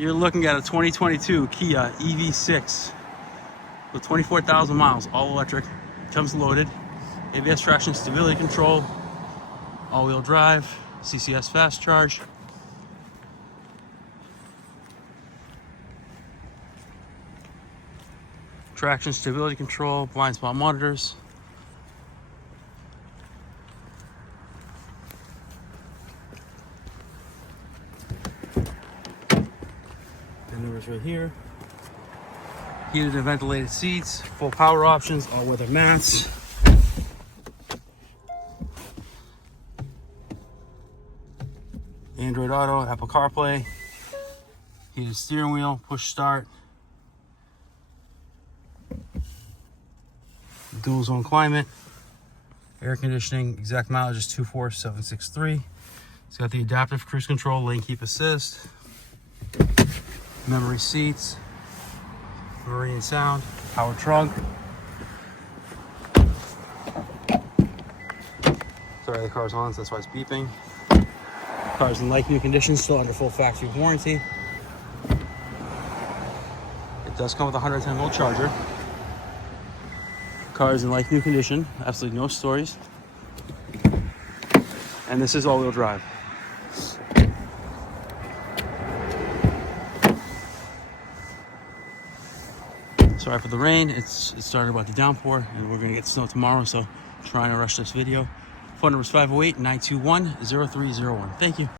You're looking at a 2022 Kia EV6 with 24,000 miles, all electric, comes loaded, ABS traction stability control, all-wheel drive, CCS fast charge. Traction stability control, blind spot monitors. And numbers right here. Heated and ventilated seats, full power options, all weather mats. Android Auto, Apple CarPlay, heated steering wheel, push start, dual zone climate, air conditioning, exact mileage is 24763. It's got the adaptive cruise control, lane keep assist, memory seats, marine sound, power trunk. Sorry, the car's on, so that's why it's beeping. Car's in like new condition, still under full factory warranty. It does come with a 110 volt charger. Car's in like new condition, absolutely no stories. And this is all-wheel drive. Sorry for the rain, it started about to downpour and we're gonna get snow tomorrow, so I'm trying to rush this video. Phone number is 508-921-0301. Thank you.